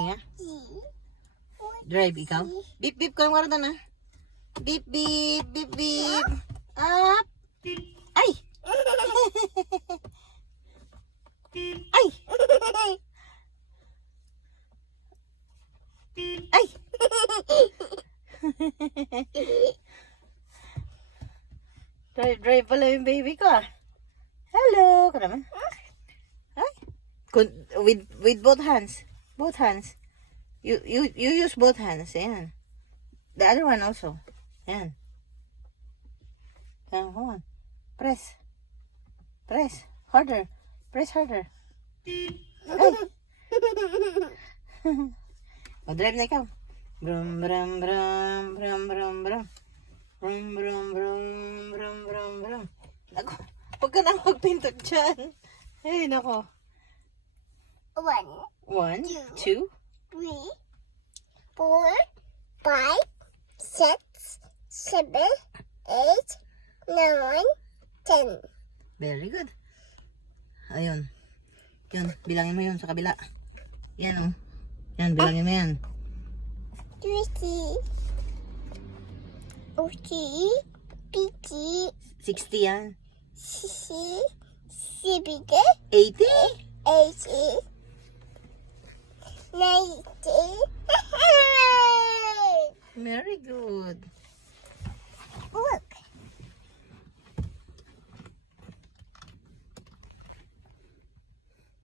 Sige nga. Drive ikaw. Beep, beep ko lang karata na. Beep, beep, beep, beep. Up. Ay! Ay! Ay! Drive pala yung baby ko ah. Hello! Ka naman. Ay! With both hands. Both hands. You use both hands. Ayan. The other one also. Ayan. Ayan, come on. Press. Press. Harder. Press harder. Ay! O, drive na ikaw. Brum, brum, brum, brum, brum, brum. Brum, brum, brum, brum, brum, brum. Ako, huwag ka na magpintot dyan. Ay, nako. 1, 2, 3, 4, 5, 6, 7, 8, 9, 10. very good. Ayun. Yun, bilangin mo yun sa kabila. Yan, oh. Yan, bilangin mo yan. 20, 40, 50, 60 yan. 60, 70, 80. 80, 90. Very good.